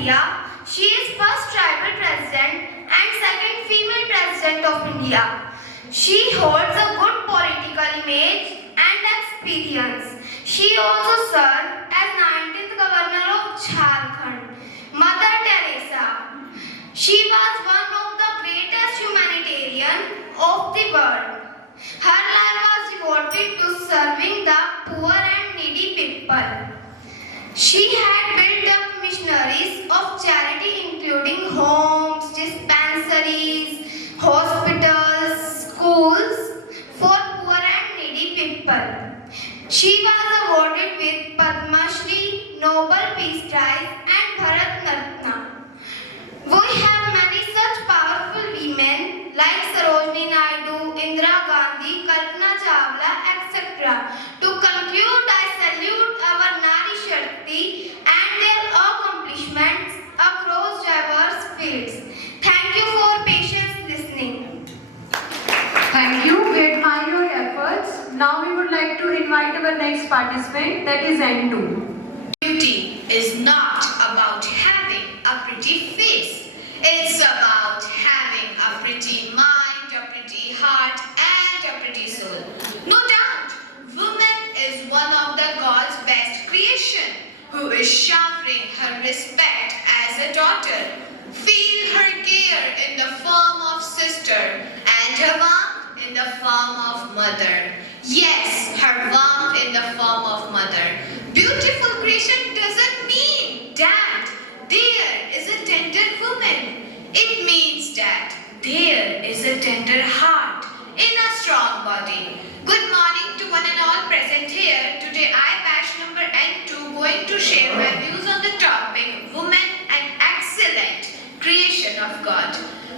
India. She is first tribal president and second female president of India. She holds a good political image and experience. She also served as 19th governor of Jharkhand. Mother Teresa. She was one of the greatest humanitarians of the world. Her life was devoted to serving the poor and needy people. She had built up missionaries of charity including homes, dispensaries, hospitals, schools for poor and needy people. She was awarded with Padma Shri, Nobel Peace Prize and Bharat Ratna. We have many such powerful women like Sarojini Naidu, Indira Gandhi, Kalpana Chawla, etc. To conclude, I salute our Nari Shakti and their accomplishments across diverse fields. Thank you for patient listening. Thank you. We admire your efforts. Now we would like to invite our next participant, that is N2. Beauty is not about having a pretty face. It's about having a pretty mind, a pretty heart, and a pretty soul. No doubt, woman is one of the God's best creation, who is showering her respect as a daughter. Feel her care in the form of sister and her warmth in the form of mother. Yes, her warmth in the form of mother. Beautiful creation doesn't mean that there is a tender woman. It means that there is a tender heart in a strong body. Good morning to one and all present here. Today I, batch number N2, going to share my views on the topic Woman, an Excellent Creation of God.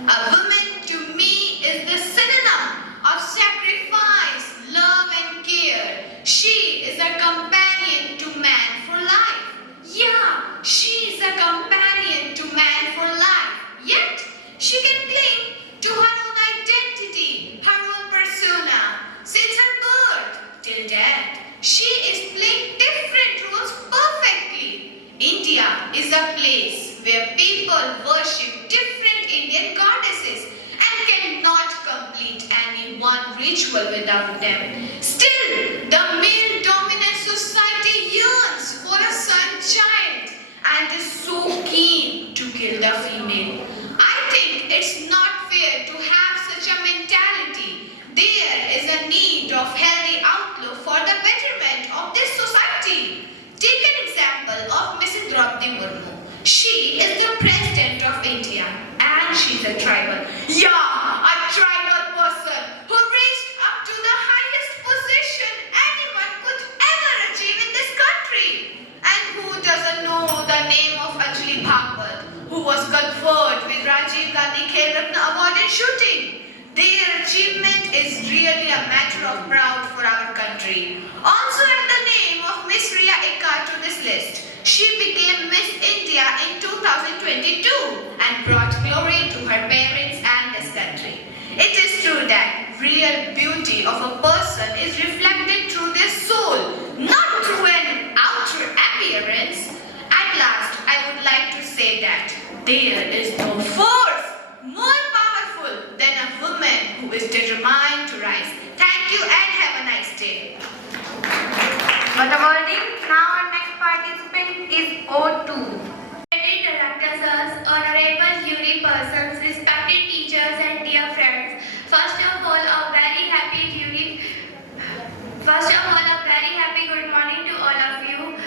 A woman to me is the synonym of sacrifice, love and care. She is a companion to man for life. Yeah, she is a companion to man for life. Yet, she can cling to her own identity, her own persona. Since her birth till death, she is playing different roles perfectly. India is a place where people worship different Indian goddesses and cannot complete any one ritual without them. Still, the male-dominant society yearns for a son-child and is so keen to kill the female. I think it's not fair to have such a mentality. There is a need of healthy outlook for the betterment of this society. Take an example of Mrs. Draupadi Murmu. She is the President of India and she's a tribal. Yeah, a tribal person who reached up to the highest position anyone could ever achieve in this country. And who doesn't know the name of Anjali Bhagwat, who was conferred with Rajiv Gandhi Khel Ratna Award in shooting. Their achievement is really a matter of pride for our country. Also add the name of Miss Riya Eka to this list. She became Miss India in 2022 and brought glory to her parents and this country. It is true that real beauty of a person is reflected through their soul, not through an outer appearance. At last, I would like to say that there is no force more powerful than a woman who is determined to rise. Thank you and have a nice day. What a wording. Now our next participant is O2. Credit directors, honorable jury persons, respected teachers and dear friends. First of all, a very happy good morning to all of you.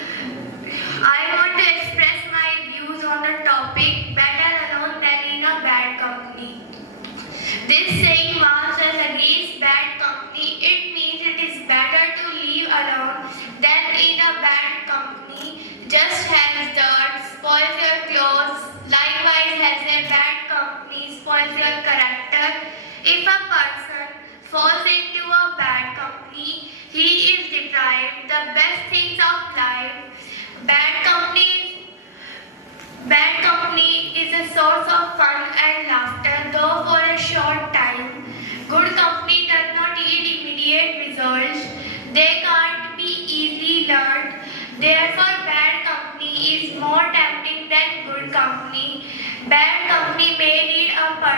I want to express my views on the topic better alone than in a bad company. This saying warns us against bad company. It means it is better to live alone than in a bad company. Just as dirt spoils your clothes, likewise has a bad company spoils your character. If a person falls into a bad company, he is deprived the best things of life. Bad company is a source of fun and laughter, though for a short time. Good company does not yield immediate results. They can't be easily learned. Therefore, bad company is more tempting than good company.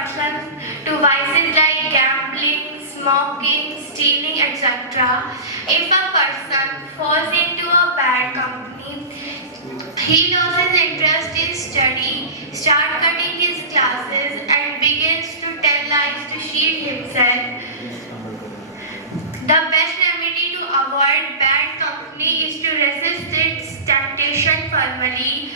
person to vices like gambling, smoking, stealing, etc. If a person falls into a bad company, he loses interest in study, starts cutting his classes, and begins to tell lies to shield himself. The best remedy to avoid bad company is to resist its temptation firmly.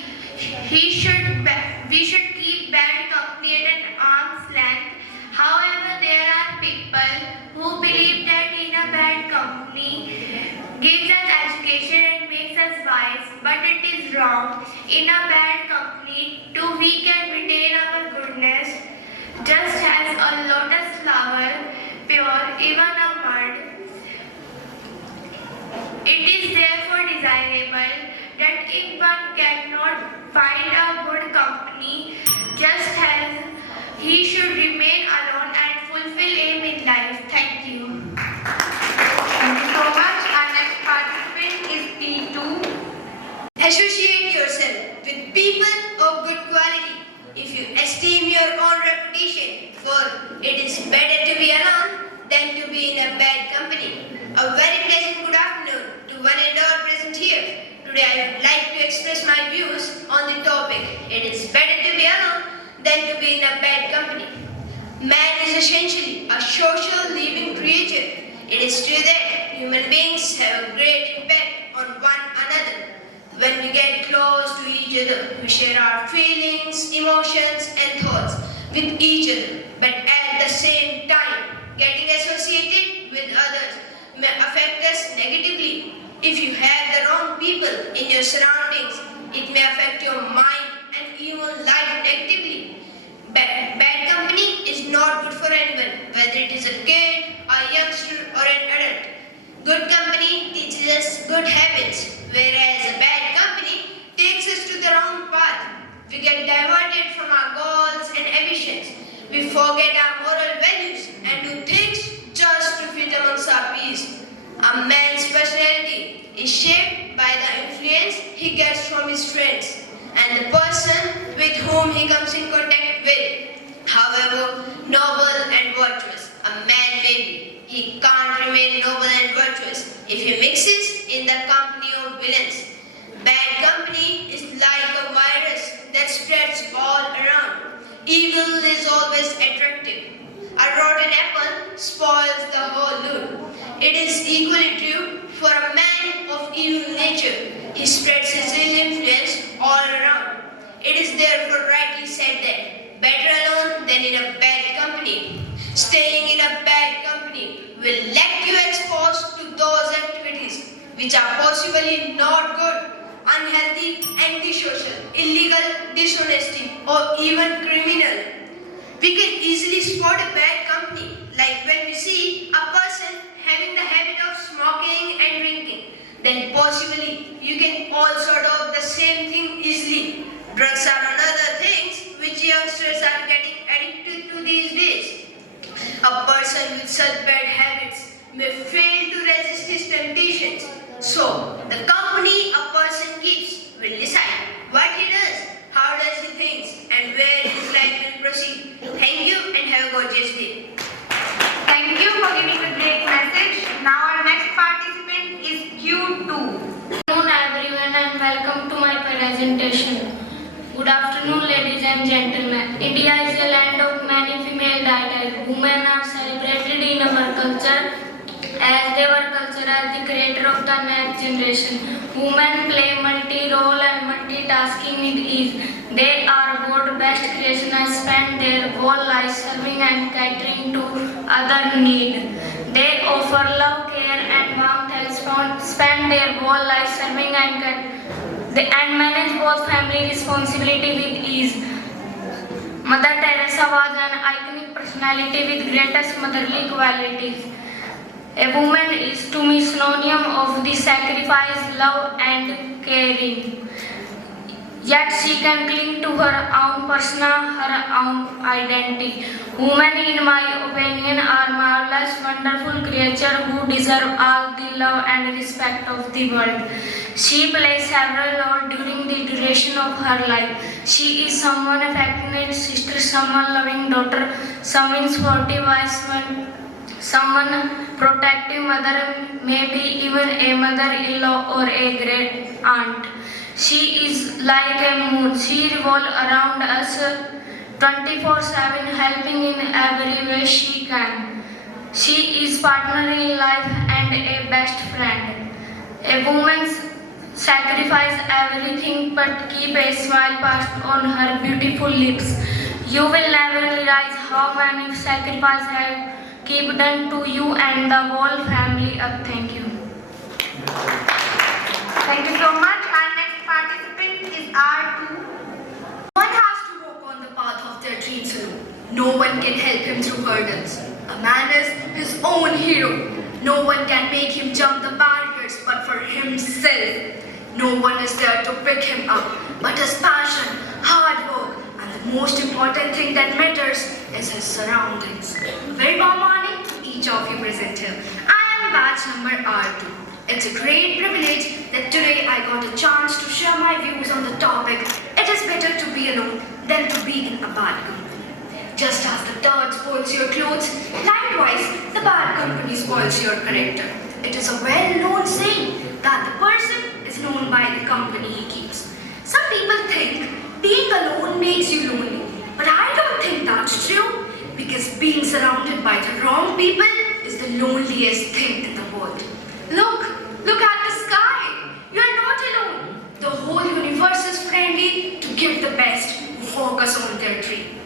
We should keep bad company at an arm's length. However, there are people who believe that in a bad company gives us education and makes us wise, but it is wrong. In a bad company, too, we can retain our goodness, just as a lotus flower, pure, even a mud. It is therefore desirable that if one cannot find a good company, just as he should remain alone and fulfill aim in life. Thank you. Thank you so much. Our next participant is P2. Associate yourself with people of good quality. If you esteem your own reputation, for it is better to be alone than to be in a bad company. A very pleasant good afternoon to one and all present here. Today I would like to express my views on the topic. It is better to be alone than to be in a bad company. Man is essentially a social living creature. It is true that human beings have a great impact on one another. When we get close to each other, we share our feelings, emotions and thoughts with each other. But at the same time, getting associated with others may affect us negatively. If you have the wrong people in your surroundings, it may affect your mind and even life negatively. Bad company is not good for anyone, whether it is a kid, a youngster or an adult. Good company teaches us good habits, whereas a bad company takes us to the wrong path. We get diverted from our goals and ambitions. We forget our moral values and do things just to fit amongst our peers. A man's personality is shaped by the influence he gets from his friends and the person with whom he comes in contact with. However noble and virtuous a man may be, he can't remain noble and virtuous if he mixes in the company of villains. Bad company is like a virus that spreads all around. Evil is always attractive. A rotten apple spoils the whole load. It is equally true for a man of evil nature. He spreads his ill influence all around. It is therefore rightly said that better alone than in a bad company. Staying in a bad company will let you exposed to those activities which are possibly not good, unhealthy, antisocial, illegal, dishonesty, or even criminal. We can easily spot a bad company, like when we see a person having the habit of smoking and drinking. Then possibly you can also adopt the same thing easily. Drugs are another things which youngsters are getting addicted to these days. A person with such bad habits may fail to resist his temptations. So, the company a person keeps will decide what he does, how does he think, and where his life will proceed. Thank you and have a gorgeous day. Thank you for giving a great message. Now our next participant is Q2. Good afternoon everyone and welcome to my presentation. Good afternoon ladies and gentlemen. India is a land of many female titles. Women are celebrated in our culture as they were culture as the creator of the next generation. Women play multi-role and multitasking with ease. They are God's best creation and spend their whole life serving and catering to other need. They offer love, care and warmth and spend their whole life serving and manage both family responsibility with ease. Mother Teresa was an iconic personality with greatest motherly qualities. A woman is to me synonym of the sacrifice, love and caring. Yet she can cling to her own persona, her own identity. Women, in my opinion, are marvelous, wonderful creatures who deserve all the love and respect of the world. She plays several roles during the duration of her life. She is someone affectionate sister, someone loving daughter, someone sportive wife, someone protective mother, maybe even a mother-in-law or a great aunt. She is like a moon. She revolves around us 24/7, helping in every way she can. She is partner in life and a best friend. A woman sacrifices everything but keep a smile passed on her beautiful lips. You will never realize how many sacrifices have keep done to you and the whole family up. Thank you. Thank you so much. Our next participant is R2. One has to walk on the path of their dreams alone. No one can help him through hurdles. A man is his own hero. No one can make him jump the barriers but for himself. No one is there to pick him up, but his passion, hard work, and the most important thing that matters is his surroundings. Very warm morning to each of you present here. I am batch number R2. It's a great privilege that today I got a chance to share my views on the topic. It is better to be alone than to be in a bad company. Just as the dirt spoils your clothes, likewise the bad company spoils your character. It is a well-known saying that the person is known by the company he keeps. Some people think being alone makes you lonely, but I don't think that's true, because being surrounded by the wrong people is the loneliest thing in the world. Look at the sky. You are not alone. The whole universe is friendly to give the best who focus on their dream.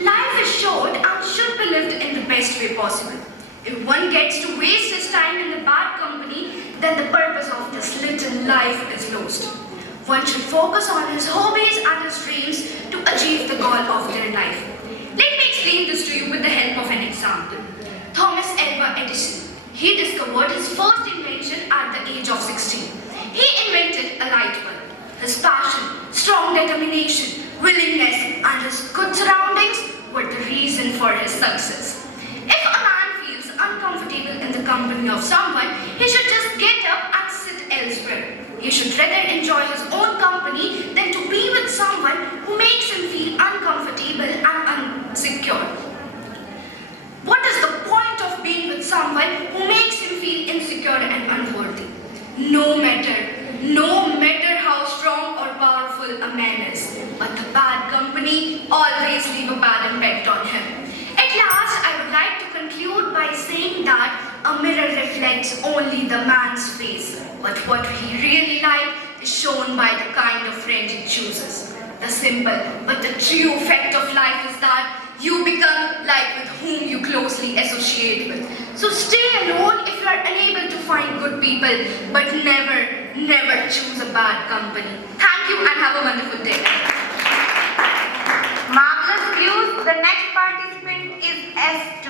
Life is short and should be lived in the best way possible. If one gets to waste his time in the bad company, then the purpose of this little life is lost. One should focus on his hobbies and his dreams to achieve the goal of their life. Let me explain this to you with the help of an example. Thomas Alva Edison. He discovered his first invention at the age of 16. He invented a light bulb. His passion, strong determination, willingness, and his good surroundings were the reason for his success. If a man feels uncomfortable in the company of someone, he should just get up and sit elsewhere. He should rather enjoy his own company than to be with someone who makes him feel uncomfortable and insecure. What is the point of being with someone who makes him feel insecure and unworthy? No matter how strong or powerful a man is, but the bad company always leave a bad impact on him. At last, I would like to conclude by saying that a mirror reflects only the man's face, but what he really likes is shown by the kind of friend he chooses. The simple but the true fact of life is that you become like with whom you closely associate with. So stay alone if you are unable to find good people, but never choose a bad company. Thank you and have a wonderful day. Marvelous views. The next participant is S2.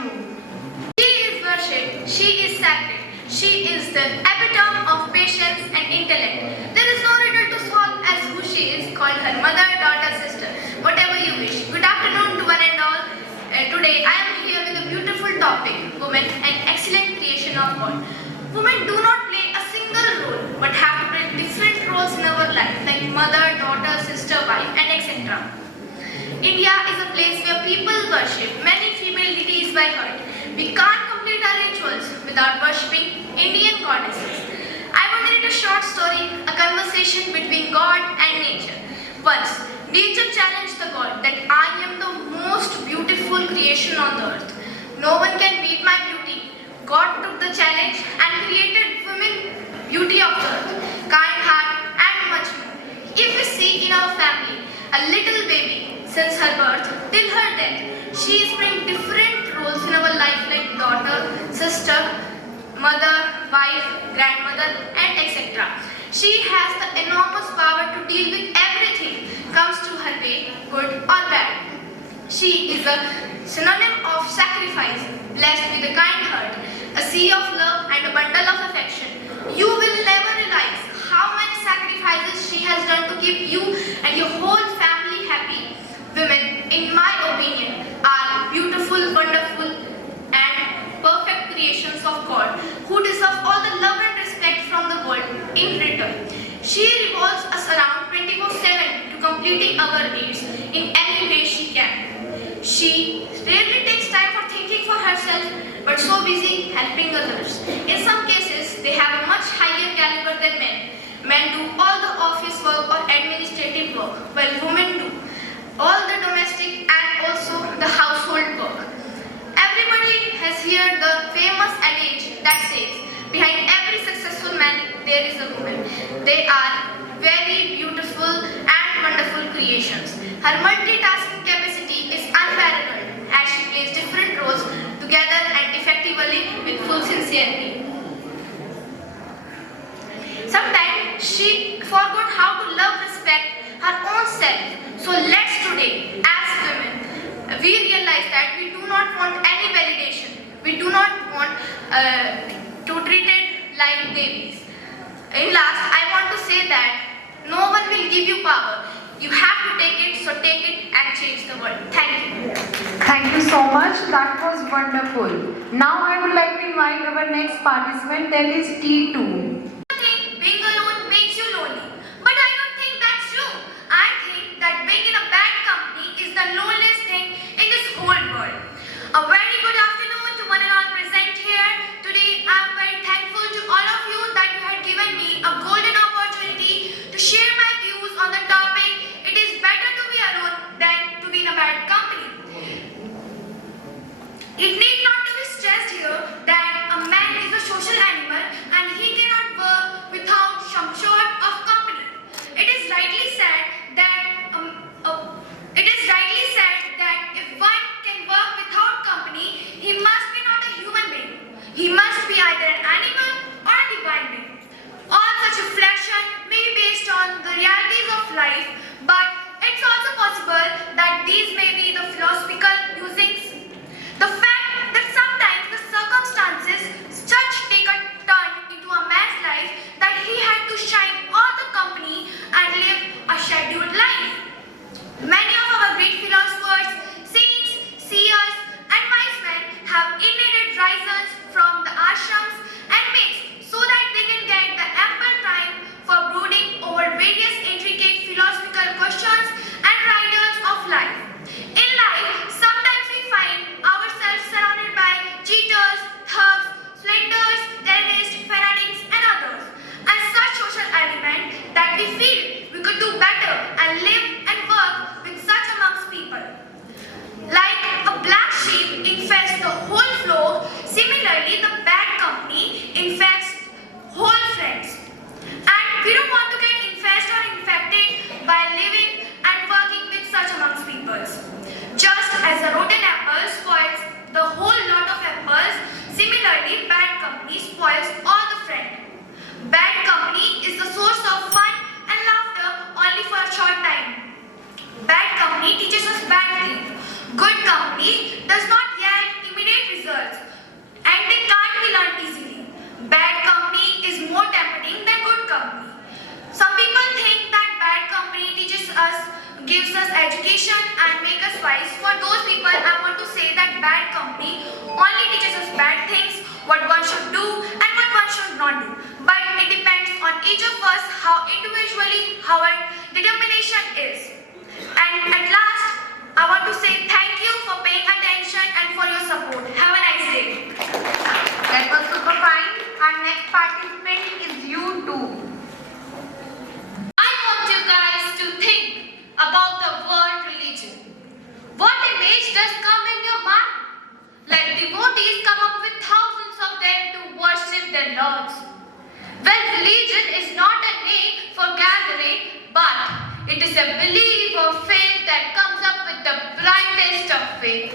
She is worshipped. She is sacred. She is the epitome of patience and intellect. There is no riddle to solve as who she is, called her mother, daughter, sister, whatever you wish. Good afternoon to one and all. Today I am here with a beautiful topic, women, an excellent creation of God. Women do not play a single role, but have to play different roles in our life, like mother, daughter, sister, wife, and etc. India is a place where people worship many female deities by heart. We can't complete our rituals without worshipping Indian goddesses. I want to read a short story, a conversation between God and nature. Once, nature challenged the God that I am the most beautiful creation on the earth. No one can beat my beauty. God took the challenge and created women, beauty of the earth, kind heart, and much more. If we see in our family a little baby since her birth till her death, she is playing different roles in our life like daughter, sister, mother, wife, grandmother, and etc. She has the enormous power to deal with everything comes to her way, good or bad. She is a synonym of sacrifice, blessed with a kind heart, a sea of love and a bundle of affection. You will never realize how many sacrifices she has done to keep you and your whole family happy. Women, in my opinion, are beautiful, wonderful, and perfect creations of God who deserve all the love and respect from the world in return. She revolves us around 24/7 to completing our needs in any way she can. She rarely takes time for thinking for herself, but so busy helping others. In some cases, they have a much higher caliber than men. Men do all the office work or administrative work, while women do all the domestic and also the household work. Everybody has heard the famous adage that says, behind every successful man, there is a woman. They are very beautiful and wonderful creations. Her multitasking capacity is unparalleled as she plays different roles together and effectively with full sincerity. Sometimes she forgot how to love, respect her own self. So let's today, as women, we realize that we do not want any validation. We do not want to treat it like babies. In last, I want to say that no one will give you power. You have to take it, so take it and change the world. Thank you. Thank you so much. That was wonderful. Now I would like to invite our next participant, that is T2. I think being alone makes you lonely, but I don't think that's true. I think that being in a bad company is the loneliest thing in this whole world. A very good afternoon to one and all present here. Today I am very thankful to all of you that you had given me a golden opportunity to share my views on the topic. It is better to be alone than to be in a bad company. It need not to be stressed here that a man is a social animal and he cannot work without some sort of company. It is rightly said that if one can work without company, he must be not a human being. He must be either an animal or a divine being. All such reflection may be based on the realities of life, but it's also possible that these may be the philosophical musings. The fact that sometimes the circumstances such take a turn into a man's life that he had to shine all the company and live a scheduled life. Many of our great philosophers, saints, seers, and wise men have inherited reasons from the ashrams and myths so that they can get the ample time for brooding over various intricate philosophical questions and riddles of life. In life, sometimes we find ourselves surrounded by cheaters, thugs, slinders, terrorists, fanatics, and others, and such social element that we feel we could do better and live and work with such amongst people. Like a black sheep infects the whole flock, similarly the bad company infects whole friends. And we don't want to get infested or infected by living and working with such amongst people. Just as a rotten apple spoils the whole lot of apples, similarly bad company spoils all the friends. Bad company is the source of fun and laughter only for a short time. Bad company teaches us bad things. Good company does not yet immediate results and they can't be learned easily. Bad company is more tempting than good company. Some people think that bad company gives us education and make us wise. For those people, I want to say that bad company only teaches us bad things, what one should do and what one should not do. But it depends on each of us how individually our determination is. And at last, I want to say thank you for paying attention and for your support. Have a nice day. That was super fine. Our next participant is you too. I want you guys to think about the word religion. What image does come in your mind? Like devotees come up with thousands of them to worship their lords. Well, religion is not a name for gathering, but it is a belief or faith that comes up with the brightest of faith.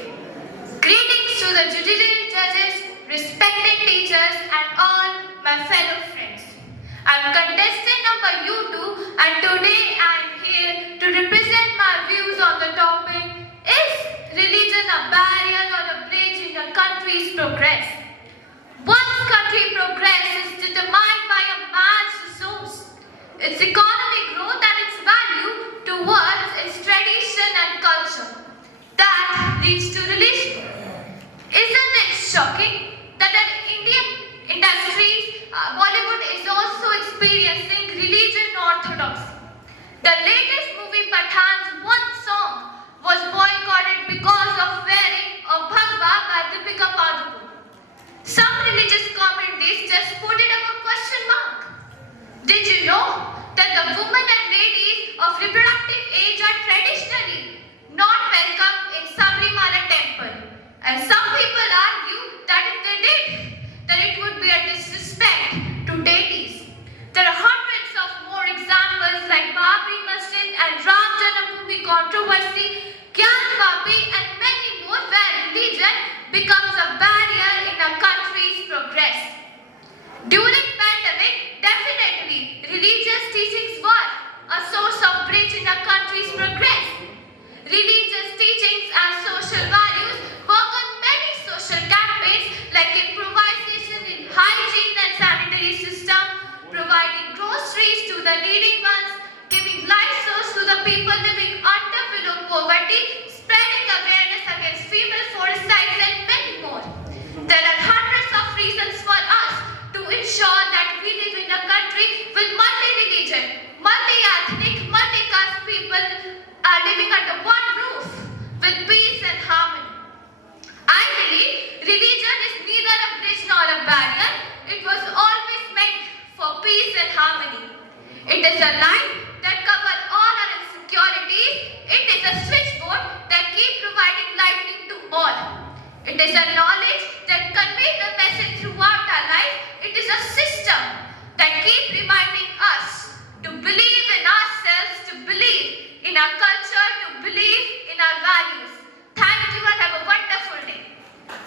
Greetings to the judicial judges, respected teachers, and all my fellow friends. I'm contestant number U2, and today I'm here to represent my views on the topic: is religion a barrier or a bridge in a country's progress? One's country progress is determined by a man's resource, its economy, shocking that the Indian industry, Bollywood, is also experiencing religion orthodoxy. The latest movie Pathan's one song was boycotted because of wearing of bhagwa by Deepika Padukone. Some religious commentators put it up a question mark. Did you know that the women and ladies of reproductive age are traditionally not welcome in Sabrimala temple? And some people argue that if they did, then it would be a disrespect to deities. There are hundreds of more examples like Babri Masjid and Ram Janambhoomi controversy, Gyan Vapi, and many more where religion becomes a barrier in a country's progress. During pandemic, definitely religious teachings were a source of bridge in a country's progress. Religious teachings and social values work on many social campaigns like improvisation in hygiene and sanitary system, providing groceries to the needy ones, giving life source to the people living under below poverty, spreading awareness against female foresight, and many more. There are hundreds of reasons for us to ensure that we live in a country with multi-religion, multi-ethnic, multi-caste people are living under one roof with peace and harmony. I believe religion is neither a bridge nor a barrier. It was always meant for peace and harmony. It is a light that covers all our insecurities. It is a switchboard that keeps providing lightning to all. It is a knowledge that conveys the message throughout our life. It is a system that keeps reminding us to believe in ourselves, to believe in our culture, to believe in our values. Thank you and have a wonderful day.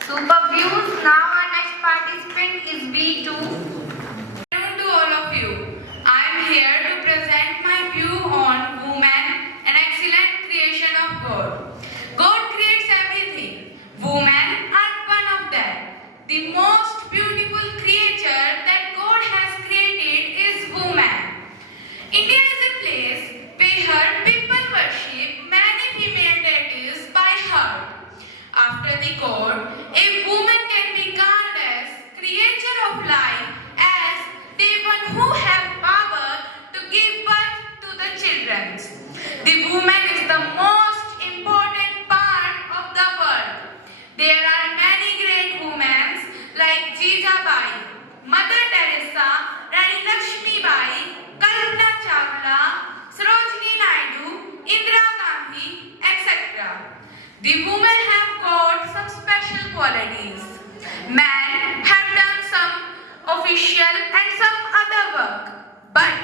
Super views. Now our next participant is V2. Good afternoon to all of you. I am here to present my view on woman, an excellent creation of God. God creates everything. Women are one of them. The most beautiful creature that God has created is woman. India is a place where people worship many female deities by heart. After the God, a woman can be called as creator of life, as the one who have power to give birth to the children. The woman is the most important part of the world. There are many great women like Jijabai, Mother Teresa, Rani Lakshmi Bai, Kalpana Chawla, Sarojini Naidu, Indira Gandhi, etc. The women have got some special qualities. Men have done some official and some other work, but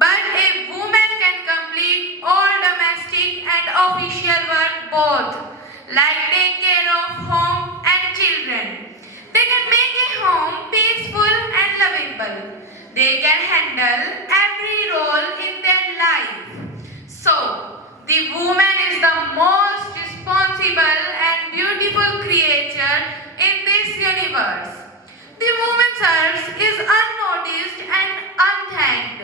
a woman can complete all domestic and official work both, like take care of home and children. They can make a home peaceful and livable. They can handle every role in their life. So, the woman is the most responsible and beautiful creature in this universe. The woman's earth is unnoticed and unthanked.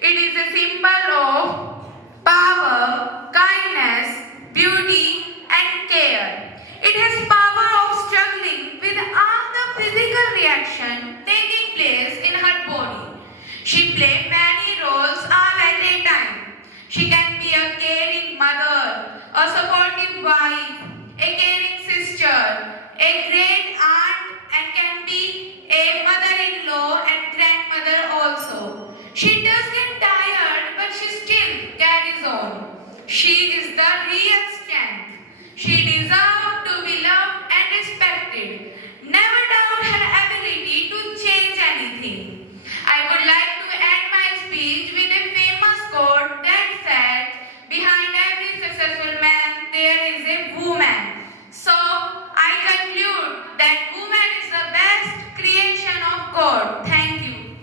It is a symbol of power, kindness, beauty, and care. It has power of struggling with all the physical reaction taking place in her body. She plays many roles all at a time. She can be a caring mother, a supportive wife, a caring sister, a great aunt, and can be a mother-in-law and grandmother also. She does get tired, but she still carries on. She is the real strength. She deserves to be loved and respected. Never doubt her ability to change anything. I would like to end my speech with a famous quote that said, behind every successful man there is a woman. So I conclude that woman is the best creation of God. Thank you.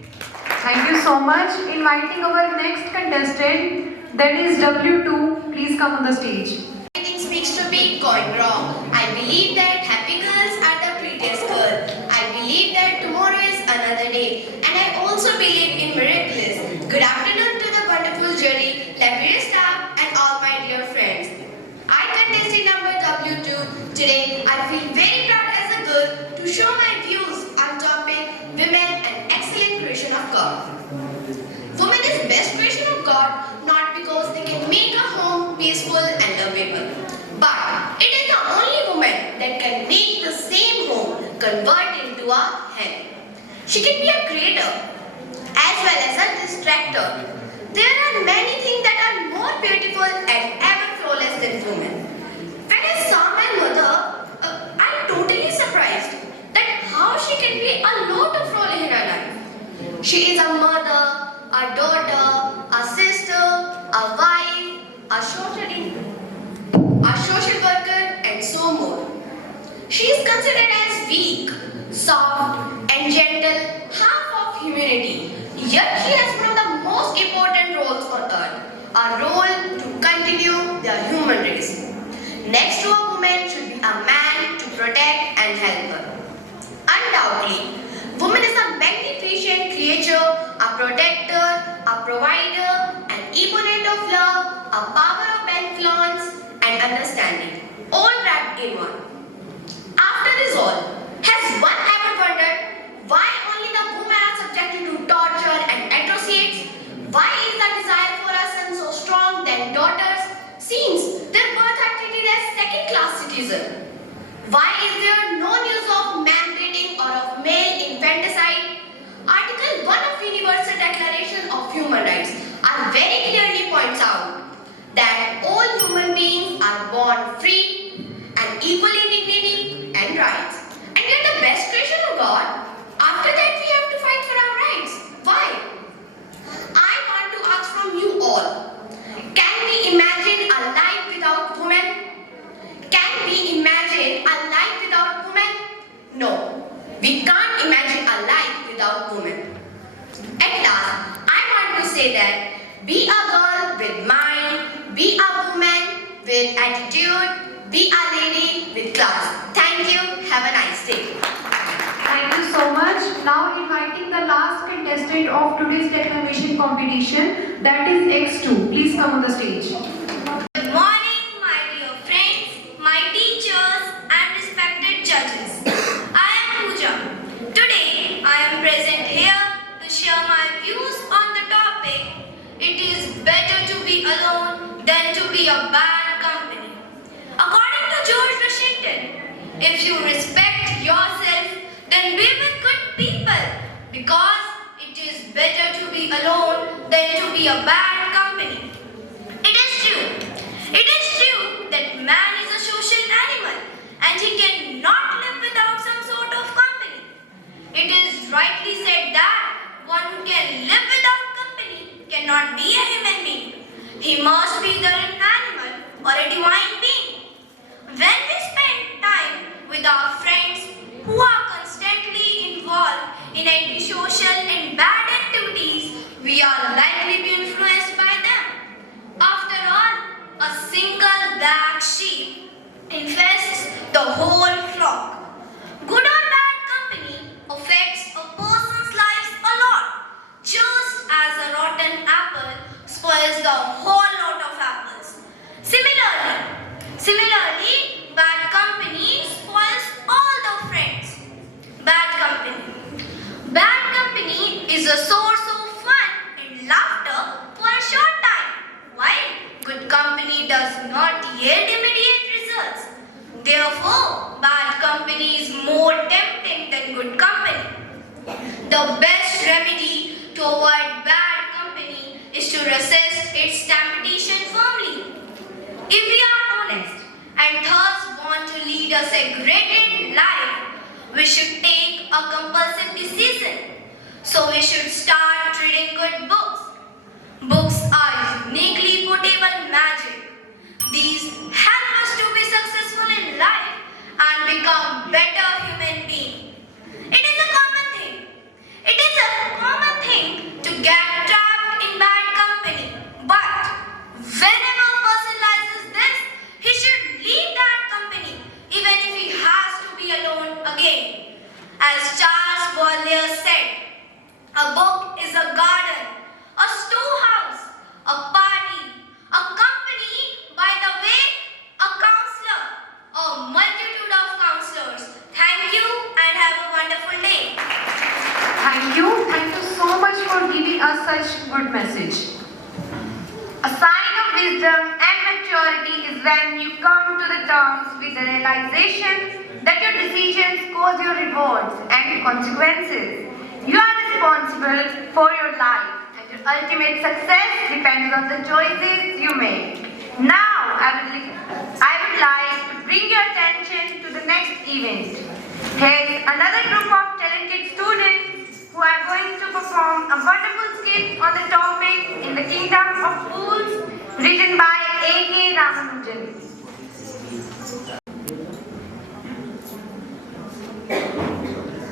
Thank you so much. Inviting our next contestant, that is W2. Please come on the stage. Everything speaks to me going wrong. I believe that happy girls are the prettiest girl. I believe that tomorrow is another day. And I also believe in miracles. Good afternoon to the wonderful jury, library staff, and all my dear friends. I contested number W2. Today, I feel very proud as a girl shelter people. But it is the only woman that can make the same home convert into a hell. She can be a creator as well as a distractor. There are many things that are more beautiful and ever flawless than women. When I saw my mother, I'm totally surprised that how she can be a lot of role in her life. She is a mother, a daughter, a sister, a wife, a social worker, and so more. She is considered as weak, soft, and gentle, half of humanity. Yet she has one of the most important roles on earth, a role to continue the human race. Next to a woman should be a man to protect and help her. Undoubtedly, woman is a magnificent creature, a protector, a provider, an opponent of love, a power of influence and understanding, all wrapped in one. After this all, has one ever wondered why only the women are subjected to torture and atrocities? Why is the desire for a son so strong than daughters, since their birth are treated as second-class citizens? Why is there no news of man-beating or of male infanticide? Article 1 of Universal Declaration of Human Rights very clearly points out that all human beings are born free and equal in dignity and rights. And we are the best creation of God. After that we have to fight for our rights. Why? I want to ask from you all, can we imagine a life without women? Can we imagine a life without women? No, we can't imagine a life without women. At last, I want to say that be a girl with mind, be a woman with attitude, be a lady with class. Thank you. Have a nice day. Thank you so much. Now inviting the last contestant of today's declamation competition, that is X2. Please come on the stage. Good morning, my dear friends, my teachers, and respected judges. I am Pooja. Today, I am present here to share my views on the topic, it is better to be alone than to be a bad company. According to George Washington, if you respect yourself, then be with good people, because it is better to be alone than to be a bad company. It is true. It is true that man is a social animal and he cannot live without some sort of company. It is rightly said that one who can live without company cannot be a human being. He must be either an animal or a divine being. When we spend time with our friends who are constantly involved in antisocial and bad activities, we are likely to be influenced by them. After all, a single black sheep infests the whole flock. Good or bad company affects a person's life a lot, just as a rotten apple spoils the whole lot of apples. Similarly, bad company spoils all the friends. Bad company is a source of fun and laughter for a short time, while good company does not yield immediate results. Therefore, bad company is more tempting than good company. The best remedy to avoid bad company is to resist its temptation firmly. If we are honest and thus want to lead a segregated life, we should take a compulsive decision. So we should start reading good books. Books are uniquely portable magic. These help us to be successful in life and become better human beings. It is a common thing to get trapped in bad company. But whenever a person realizes this, he should leave that company even if he has to be alone again. As Charles Baudelaire said, a book is a garden, a storehouse, a party, a company, by the way, a counselor, a multitude of counselors. Thank you and have a wonderful day. Thank you. Thank you so much for giving us such good message. A sign of wisdom and maturity is when you come to the terms with the realization that your decisions cause your rewards and consequences. You are responsible for your life, and your ultimate success depends on the choices you make. Now, I would like to bring your attention to the next event. Here's another group of talented students who are going to perform a wonderful skit on the topic In the Kingdom of Fools, written by A.K. Ramanujan.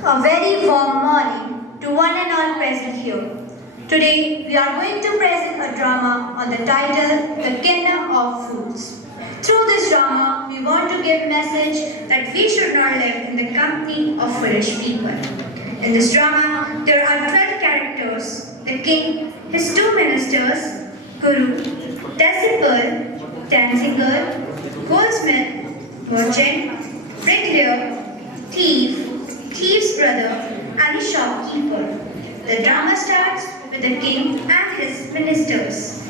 A very warm morning to one and all present here. Today we are going to present a drama on the title The Kingdom of Fools. Through this drama, we want to give message that we should not live in the company of foolish people. In this drama, there are 12 characters: the king, his 2 ministers, Guru, disciple, dancing girl, goldsmith, merchant, bricklayer, thief, thief's brother, and a shopkeeper. The drama starts with the king and his ministers.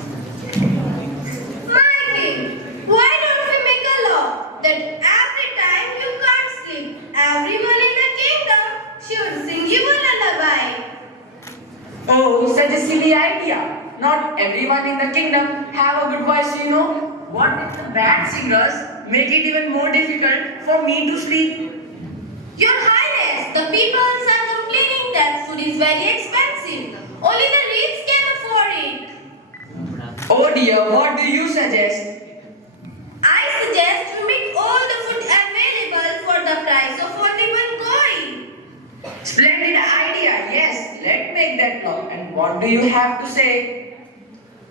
My king, why don't we make a law that every time you can't sleep, everyone in the kingdom should sing you a lullaby? Oh, such a silly idea. Not everyone in the kingdom have a good voice, you know. What if the bad singers make it even more difficult for me to sleep? Your Highness, the people are complaining that food is very expensive. Only the rich can afford it. Oh dear, what do you suggest? I suggest we make all the food available for the price of only one coin. Splendid idea, yes, let's make that law. And what do you have to say?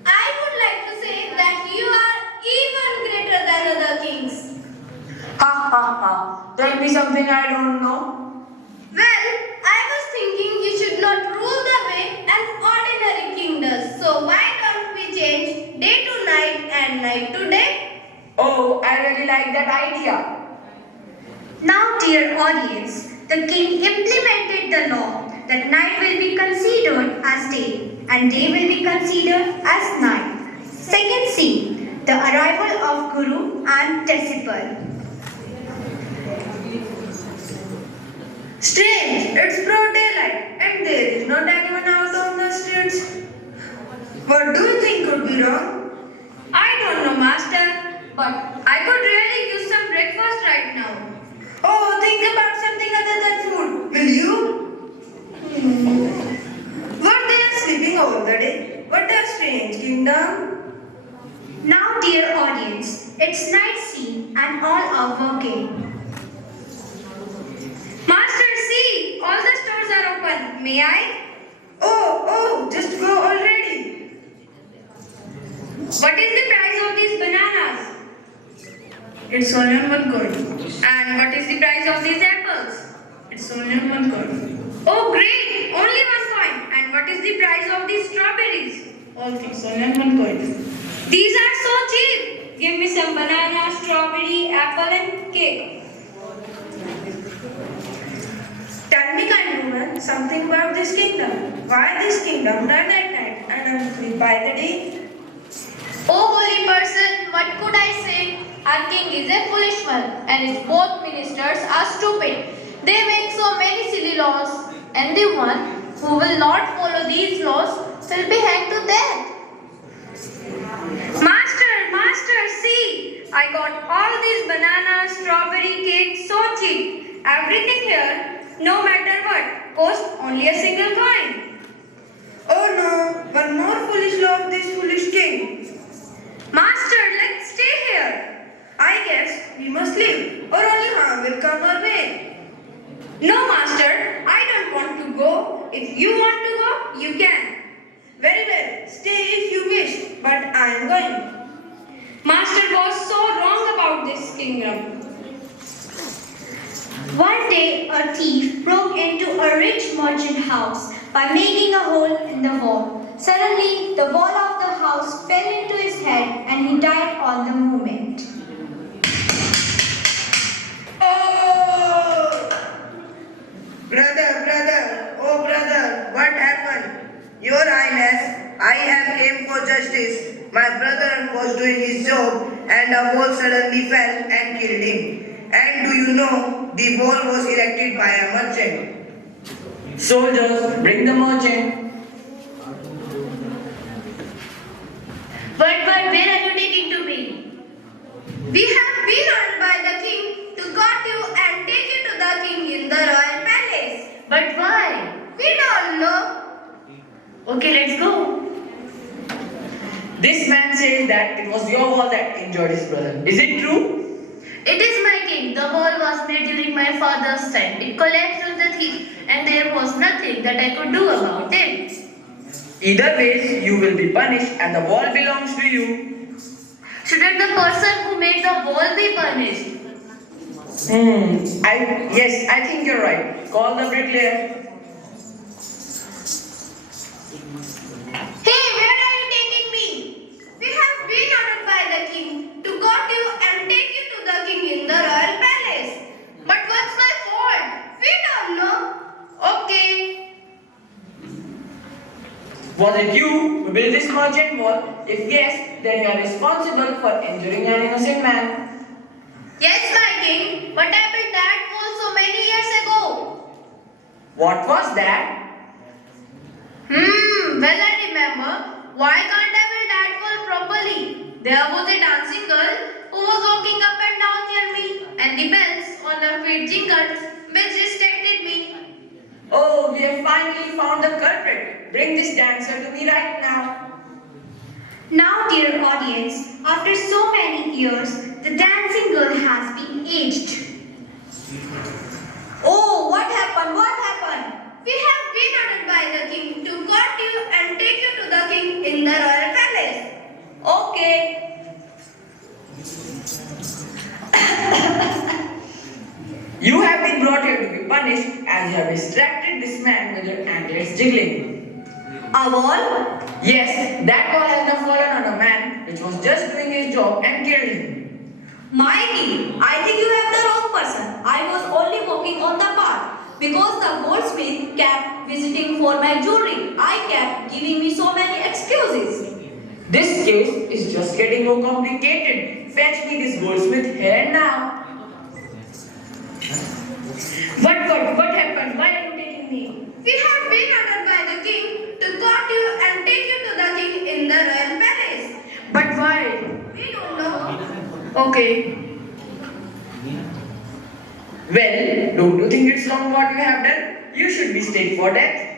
I would like to say that you are even greater than other kings. Ha ha ha, tell me something I don't know. Well, I was thinking you should not rule the way an ordinary king does. So why don't we change day to night and night to day? Oh, I really like that idea. Now, dear audience, the king implemented the law that night will be considered as day and day will be considered as night. Second scene, the arrival of Guru and disciple. Strange, it's broad daylight and there is not anyone out on the streets. What do you think could be wrong? I don't know, master, but I could really use some breakfast right now. Oh, think about something other than food, will you? Were they are sleeping all the day? What a strange kingdom. Now, dear audience, it's night scene and all are working. Master, see, all the stores are open. May I? Oh, just go already. What is the price of these bananas? It's only one coin. And what is the price of these apples? It's only one coin. Oh, great! Only one coin. And what is the price of these strawberries? Also, it's only one coin. These are so cheap. Give me some banana, strawberry, apple, and cake. Tell me, kind woman, something about this kingdom. Why this kingdom run at night and unfree by the day? Oh holy person, what could I say? Our king is a foolish one and his both ministers are stupid. They make so many silly laws and the one who will not follow these laws will be hanged to death. Master, see! I got all these bananas, strawberry cake so cheap. Everything here, no matter what, cost only a single coin. Oh no, one more foolish law of this foolish king. Master, let's stay here. I guess we must leave, or only harm will come our way. No, master, I don't want to go. If you want to go, you can. Very well, stay if you wish, but I am going. Master was so wrong about this kingdom. One day, a thief broke into a rich merchant house by making a hole in the wall. Suddenly, the wall of the house fell into his head and he died on the moment. Oh! Brother, what happened? Your Highness, I have came for justice. My brother was doing his job and the wall suddenly fell and killed him. And do you know, the wall was erected by a merchant. Soldiers, bring the merchant. But where are you taking to me? We have been ordered by the king to guard you and take you to the king in the royal palace. But why? We don't know. Okay, let's go. This man says that it was your wall that injured his brother. Is it true? It is my king. The wall was made during my father's time. It collapsed on the thief and there was nothing that I could do about it. Either way, you will be punished and the wall belongs to you. Shouldn't the person who made the wall be punished? Yes, I think you're right. Call the bricklayer. Hey, where are you taking me? We have been ordered by the king to guard you and take you to the king in the royal palace. But what's my fault? We don't know. Okay. Was it you who built this merchant wall? If yes, then you are responsible for injuring an innocent man. Yes, my king, but I built that wall so many years ago. What was that? Well I remember. Why can't I build that wall properly? There was a dancing girl who was walking up and down near me and the bells on her feet jingled which distracted me. Oh, we have finally found the culprit. Bring this dancer to me right now. Now, dear audience, after so many years, the dancing girl has been aged. Oh, what happened? What happened? We have been ordered by the king to guard you and take you to the king in the royal palace. Okay. You have been brought here to be punished as you have distracted this man with your anklets jiggling. A wall? Yes, that wall has now fallen on a man which was just doing his job and killed him. My king, I think you have the wrong person. I was only walking on the path because the goldsmith kept visiting for my jewelry. I kept giving me so many excuses. This case is just getting more complicated. Fetch me this goldsmith here now. What happened? Why are you taking me? We have been ordered by the king to guard you and take you to the king in the royal palace. But why? We don't know. Okay. Well, don't you think it's wrong what you have done? You should be staked for death.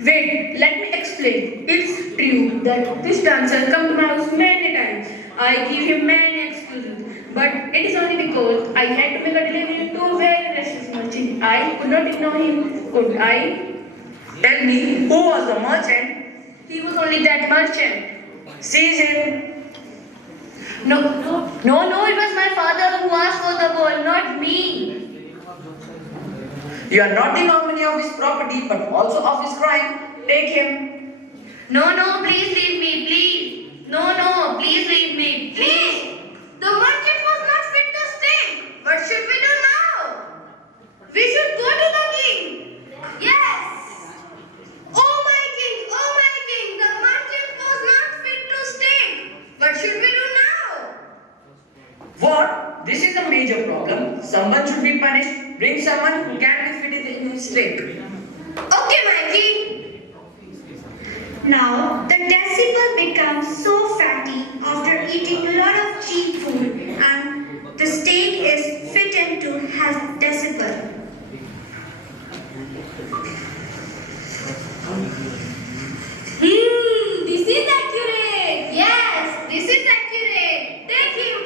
Wait, let me explain. It's true that this dancer come to my house many times. I give him many excuses. But it is only because I had to make a delivery to a very restless merchant. I could not ignore him, could I? Tell me, who was the merchant? He was only that merchant. Seize him. No, it was my father who asked for the wall, not me. You are not the nominee of his property but also of his crime. Take him. No, please leave me, please. No, please leave me, please. The merchant was not fit to stay. What should we do now? We should go to the king. Yes. Oh my king, the merchant was not fit to stay. What should we do now? What? This is a major problem. Someone should be punished. Bring someone who can be fitted in his state. Okay, my king. Now, the decibel becomes so fatty after eating a lot of cheap food and the steak is fitted to has decibel. This is accurate. Yes, this is accurate. Take him.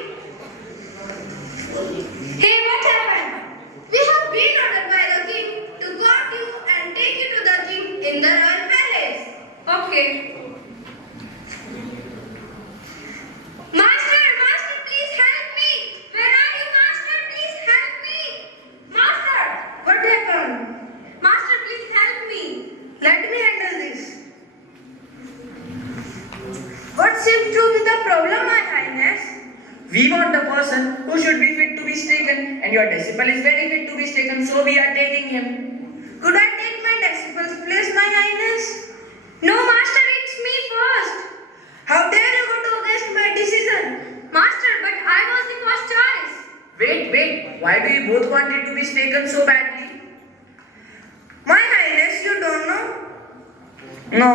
Hey, what happened? We have been ordered by the king to guard you and take you to the king in the royal palace. Okay. Master, please help me. Where are you, master? Please help me. Master. What happened? Master, please help me. Let me handle this. What seems to be the problem, my highness? We want the person who should be fit to be taken, and your decibel is very fit to be taken, so we are taking him. Could I take my decibels, please, my highness? No, master, it's me first. How dare you go to against my decision? Master, but Wait. Why do you both want it to be taken so badly? My Highness, you don't know? No.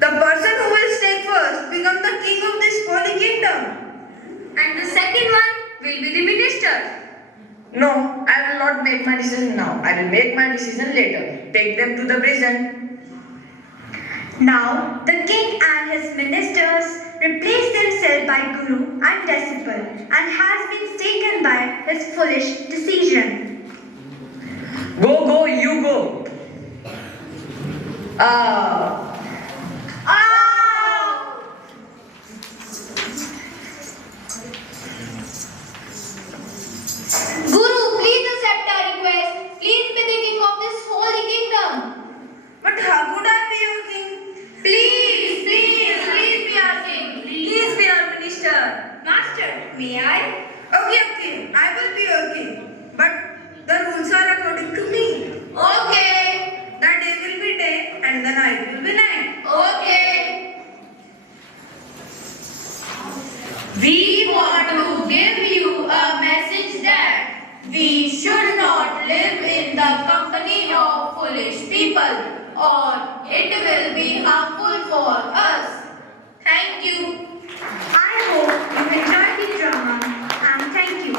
The person who will stake first become the king of this holy kingdom. And the second one will be the minister. No, I will not make my decision now. I will make my decision later. Take them to the prison. Now, the king and his ministers replace themselves by guru and disciple and has been taken by his foolish decision. Go, you go. Guru, please accept our request. Please be the king of this holy kingdom. But how could I be your king? Please be our king. Please be our minister. Master, may I? Okay, I will be your king. But the rules are according to me. Okay. The day will be day and the night will be night. Okay. We want to give you a message that we should not live in the company of foolish people, or it will be harmful for us. Thank you. I hope you enjoyed the drama and thank you.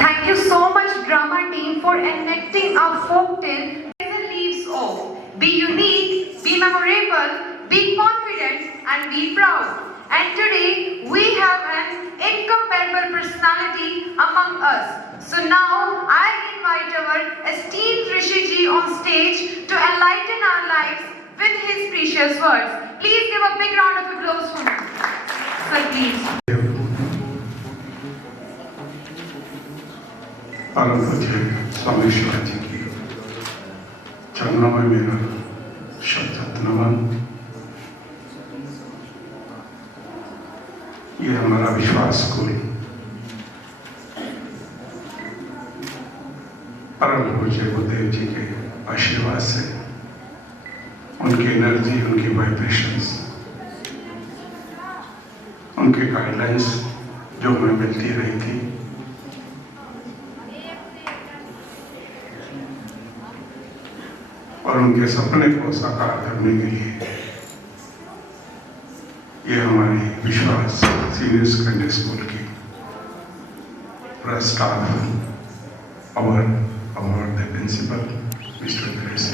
Thank you so much, drama team, for enacting our folktale. The leaves off. Be unique, be memorable, be confident, and be proud. And today we have an incomparable personality among us. So now I invite our esteemed Rishiji on stage to enlighten our lives with his precious words. Please give a big round of applause for him. Sir, please. परम पूज्य स्वामी शिवाजी की चरणों में मेरा शब्द नमन। ये हमारा विश्वास स्कूल परम पूज्य गुरुदेव जी के आशीर्वाद से, उनकी एनर्जी, उनकी वाइब्रेशंस, उनके गाइडलाइंस जो हमें मिलती रही थी, और उनके सपने को साकार करने के लिए ये हमारी विश्वास सीनियर सेकेंडरी स्कूल की पूरा staff, our the principal, Mr. Grace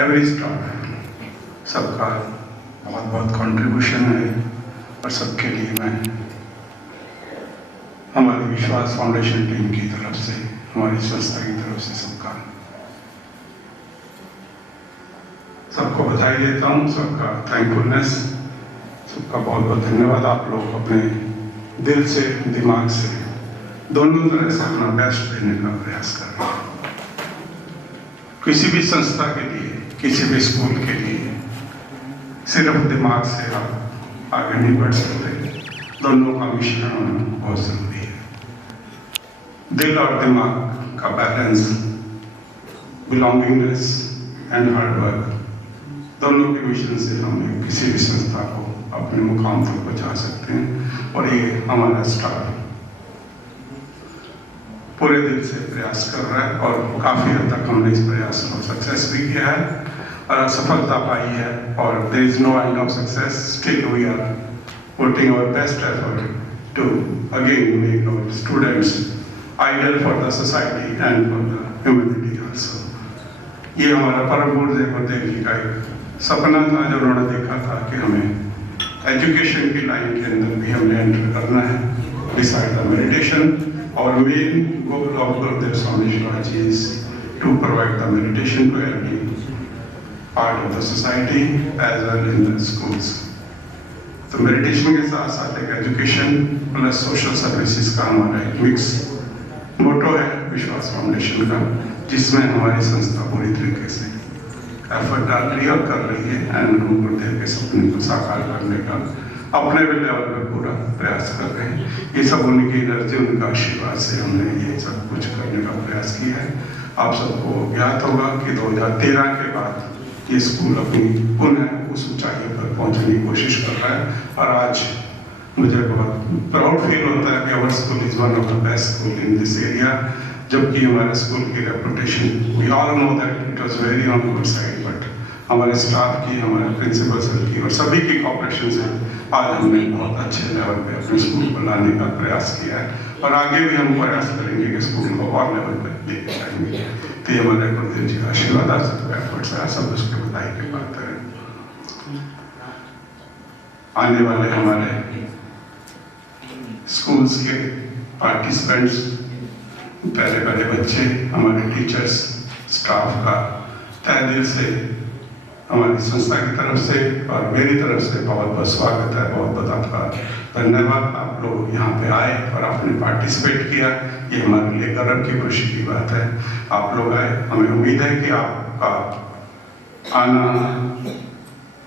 every staff, सबका बहुत बहुत कंट्रीब्यूशन है। और सबके लिए मैं हमारी विश्वास फाउंडेशन टीम की तरफ से, हमारी संस्था की तरफ से सबको बधाई देता हूँ, सबका थैंकफुलनेस, सबका बहुत बहुत धन्यवाद। आप लोग अपने दिल से, दिमाग से, दोनों तरह से अपना बेस्ट देने का प्रयास कर रहे हैं। किसी भी संस्था के लिए, किसी भी स्कूल के लिए सिर्फ दिमाग से आप आगे नहीं बढ़ सकते, दोनों का मिश्रण होना बहुत जरूरी है। दिल और दिमाग का balance, belongingness and hard work, दोनों के मिशन से हम किसी भी संस्था को अपने मुकाम तक पहुंचा सकते हैं। और ये हमारा स्टाफ पूरे दिल से प्रयास कर रहा है और काफ़ी हद तक हमने इस प्रयास को सक्सेस भी किया है और सफलता पाई है। और there is no end of success, still we are putting our best effort to again make our students idol for the society and for the humanity also. ये हमारा परम पूज्य गुरुदेव जी का एक सपना था जो उन्होंने देखा था कि हमें एजुकेशन की लाइन के अंदर भी हमें एंटर करना है बिसाइड द मेडिटेशन। और main goal of Gurudev Swami Shivaji is to provide the meditation to every part of the society as well in the schools. तो मेडिटेशन के साथ साथ एक एजुकेशन प्लस सोशल सर्विसेज का हमारा एक मिक्स मोटो है विश्वास फाउंडेशन का, जिसमें हमारी संस्था पूरी तरीके से एफर्ट डाल रही है और कर रही है एंड हम गुरुदेव के सपने को साकार करने का अपने भी लेवल पर पूरा प्रयास कर रहे हैं। ये सब उनकी एनर्जी, उनका आशीर्वाद से हमने ये सब कुछ करने का प्रयास किया है। आप सबको ज्ञात होगा कि 2013 के बाद ये स्कूल अपनी पुनः उस ऊंचाई पर पहुंचने की कोशिश कर रहा है और आज मुझे बहुत प्राउड फील होता है कि our school is one of the best school in this area, जबकि हमारे स्कूल की reputation we all know that it was very on good side, but हमारे स्टाफ की, हमारे प्रिंसिपल सर की और सभी की कोऑपरेशन से आज हमने बहुत अच्छे लेवल पे अपने स्कूल को लाने का प्रयास किया है और आगे भी हम प्रयास करेंगे कि स्कूल को और लेवल पे लेके जाएंगे। तो ये हमारे गुरुदेव जी का आशीर्वाद आ सकता है, एफर्ट्स है, सब उसके बधाई की बात है। आने वाले हमारे स्कूल्स के पार्टिसिपेंट्स, पहले पहले बच्चे, हमारे टीचर्स, स्टाफ का तहे दिल से हमारी संस्था की तरफ से और मेरी तरफ से बहुत बहुत स्वागत है, बहुत बहुत आपका धन्यवाद। आप लोग यहाँ पे आए और आपने पार्टिसिपेट किया, ये हमारे लिए गर्व की खुशी की बात है। आप लोग आए, हमें उम्मीद है कि आपका आना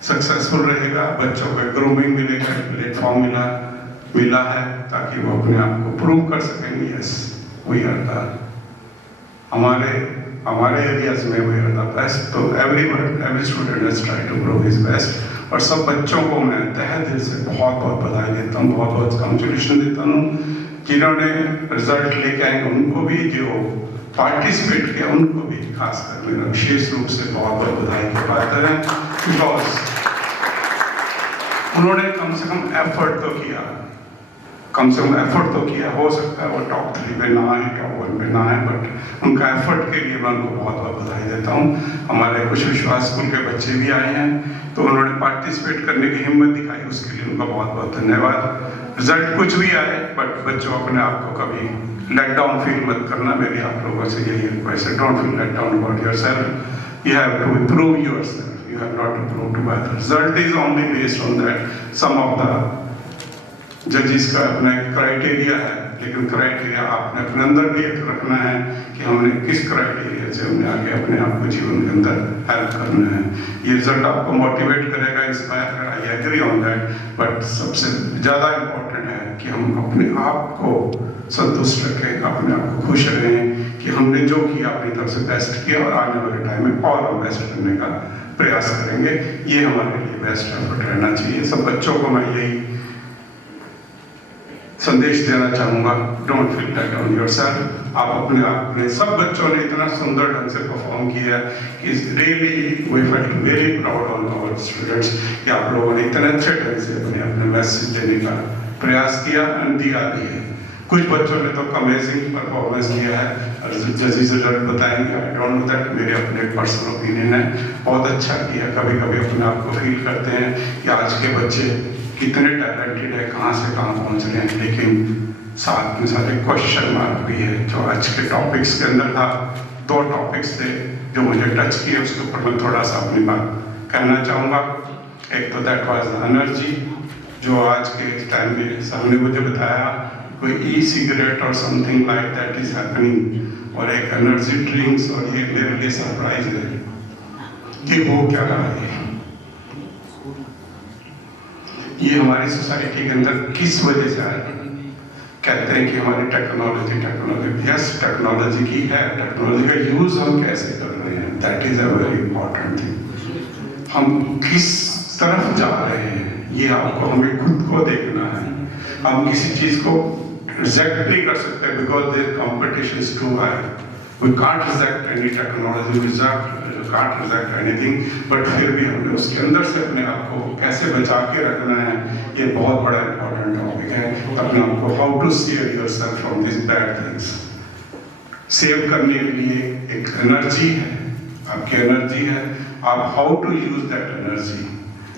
सक्सेसफुल रहेगा, बच्चों को ग्रूमिंग मिलेगा, प्लेटफॉर्म मिला है ताकि वो अपने आप को प्रूव कर सकेंगे। यस, वी आर द हमारे एरियाज में वी आर द बेस्ट। तो every student has try to prove his best और सब बच्चों को मैं तहे दिल से बहुत बहुत बधाई देता हूँ, बहुत बहुत कंग्रेचुलेशन देता हूँ। जिन्होंने रिजल्ट लेके आएंगे उनको भी, जो पार्टिसिपेट किया उनको भी खासकर मेरा विशेष रूप से बहुत बहुत बधाई की बात है, बिकॉज उन्होंने कम से कम एफर्ट तो किया, हो सकता है वो टॉप 3 पे ना आए, टॉप 1 पे ना आए, बट उनका एफर्ट के लिए मैं उनको बहुत बहुत बधाई देता हूँ। हमारे कुछ विश्वास स्कूल के बच्चे भी आए हैं तो उन्होंने पार्टिसिपेट करने की हिम्मत दिखाई, उसके लिए उनका बहुत बहुत धन्यवाद। रिजल्ट कुछ भी आए बट बच्चों अपने आप को कभी लेट डाउन फील मत करना, मेरी आप लोगों से यही रिक्वेस्ट है। Don't feel let down about yourself, you have to improve yourself, you have not improved by the result is only based on that. Some of the जजेस का अपना एक क्राइटेरिया है, लेकिन क्राइटेरिया आपने अपने अंदर भी रखना है कि हमने किस क्राइटेरिया से हमने आगे अपने आप को जीवन के अंदर हेल्प करना है। ये रिजल्ट आपको मोटिवेट करेगा, इंस्पायर करेगा, I agree on that, but सबसे ज़्यादा इम्पोर्टेंट है कि हम अपने आप को संतुष्ट रखें, अपने आप को खुश रहें कि हमने जो किया अपनी तरफ से बेस्ट किया और आने वाले टाइम में और हम बेस्ट करने का प्रयास करेंगे। ये हमारे लिए बेस्ट एफर्ट रहना चाहिए। सब बच्चों को मैं यही संदेश देना चाहूँगा, don't feel that on yourself. आप अपने सब बच्चों ने इतना सुंदर ढंग से परफॉर्म किया कि really we felt very proud on our students कि आप लोगों ने इतने अच्छे ढंग से अपने मैसेज देने का प्रयास किया एंड दिया भी है। कुछ बच्चों ने तो अमेजिंग परफॉर्मेंस किया है, जजेस रिजल्ट बताएंगे, आई डोंट नो दैट, मेरे अपने पर्सनल ओपिनियन है, बहुत अच्छा किया। कभी कभी अपने आप को फील करते हैं कि आज के बच्चे कितने टैलेंटेड है, कहाँ से कहाँ पहुँच रहे हैं, लेकिन साथ में सारे क्वेश्चन मार्क भी है। जो आज के टॉपिक्स के अंदर था, 2 टॉपिक्स थे जो मुझे टच किए, उसके ऊपर मैं थोड़ा सा अपनी बात कहना चाहूँगा। एक तो दैट वाज द एनर्जी, जो आज के टाइम में सबने मुझे बताया कोई ई सिगरेट और something like that is happening, और एक एनर्जी ड्रिंक्स, और ये मेरे लिए सरप्राइज है कि हो क्या रहा है। ये हमारी सोसाइटी के अंदर किस वजह से आया? कहते हैं कि हमारी टेक्नोलॉजी, यस टेक्नोलॉजी की है, टेक्नोलॉजी का यूज हम कैसे कर रहे हैं, that is a very important thing. हम किस तरफ जा रहे हैं ये आपको, हमें खुद को देखना है। हम किसी चीज को रिजेक्ट नहीं कर सकते because their competition is too high. We can't reject any technology, we can't reject anything, but फिर भी हमें उसके अंदर से अपने आप को कैसे बचा के रखना है, ये बहुत बड़ा इंपॉर्टेंट टॉपिक है। अपने आप को how to save yourself from this bad things, save करने के लिए एक एनर्जी है, आपकी एनर्जी है, आप how to use that energy.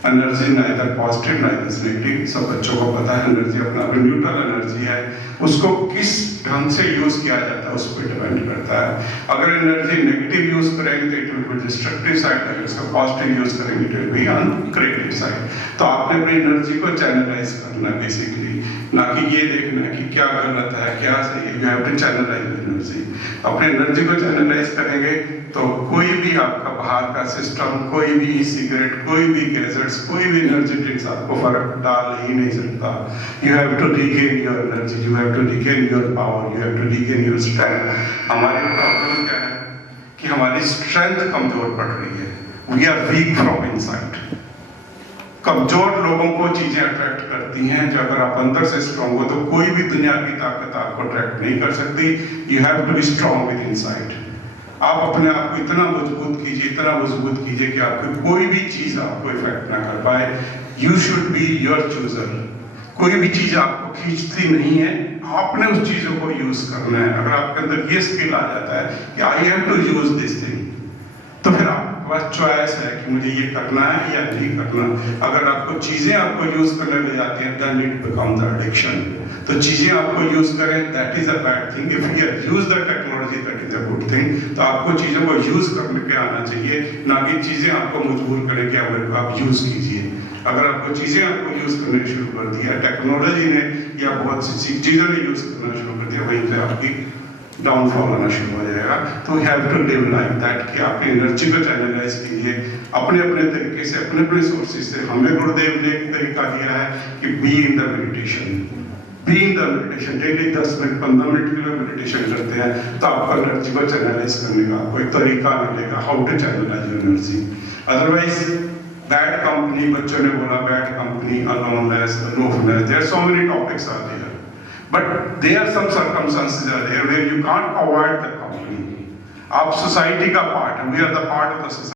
Energy neither positive neither negative, सब बच्चों को पता है एनर्जी अपना न्यूट्रल एनर्जी है, उसको किस ढंग से यूज किया जाता है उस पर डिपेंड करता है। अगर एनर्जी नेगेटिव यूज करेंगे तो it will be destructive side, अगर इसका पॉजिटिव यूज करेंगे तो it will be on creative side. तो आपने अपनी एनर्जी को चैनलाइज करना है बेसिकली, ना कि ये देखना कि क्या गलत है क्या सही है। You have to channelize energy. अपने एनर्जी को चैनलाइज करेंगे तो कोई भी आपका बाहर का सिस्टम, कोई भी सिगरेट, कोई भी गैजेट्स, कोई भी एनर्जी ड्रिंक्स आपको फर्क डाल ही नहीं सकता। You have to regain your energy, you have to regain your power, you have to regain your strength. हमारी प्रॉब्लम क्या है कि हमारी स्ट्रेंथ कमजोर पड़ रही है, we are weak from inside. कमजोर लोगों को चीजें अट्रैक्ट करती हैं। जो अगर आप अंदर से स्ट्रांग हो तो कोई भी दुनिया की ताकत आपको अट्रैक्ट नहीं कर सकती। You have to be strong with inside. आप अपने आप को इतना मजबूत कीजिए कि आपकी कोई भी चीज आपको इफेक्ट ना कर पाए। You should be your chooser. कोई भी चीज आपको खींचती नहीं है, आपने उस चीजों को यूज करना है। अगर आपके अंदर ये स्किल आ जाता है कि I have to use this thing, तो फिर आपके पास चॉइस है कि मुझे ये करना है या नहीं करना। अगर आपको चीजें आपको यूज करने ले जाती हैं, then it become the addiction. तो चीजें आपको यूज करें, that is a bad thing. If you use the technology, that is a good thing. तो आपको चीजों को यूज करने पे आना चाहिए, ना कि चीजें आपको मजबूर करें कि आप यूज कीजिए। अगर आपको चीजें आपको यूज करने शुरू कर दिया, टेक्नोलॉजी ने या बहुत सी चीजों ने यूज करना शुरू कर दिया, वहीं पे आपकी डाउनफॉल आना शुरू हो जाएगा। तो we have to live like that कि आप एनर्जी को चैनलाइज कीजिए अपने अपने तरीके से, अपने अपने सोर्सेज से। हमें गुरुदेव ने एक तरीका दिया है कि be in the meditation. Be in the meditation, daily 10 minute 15 minute के लिए मेडिटेशन करते हैं तो आपको एनर्जी को चैनलाइज करने का कोई तरीका मिलेगा, how to channelise your energy. Otherwise bad company, बच्चों ने बोला bad company, aloneness, aloofness, there are so many topics are there, but there are some circumstances are there where you can't avoid the company. आप society का part है, we are the part of the society.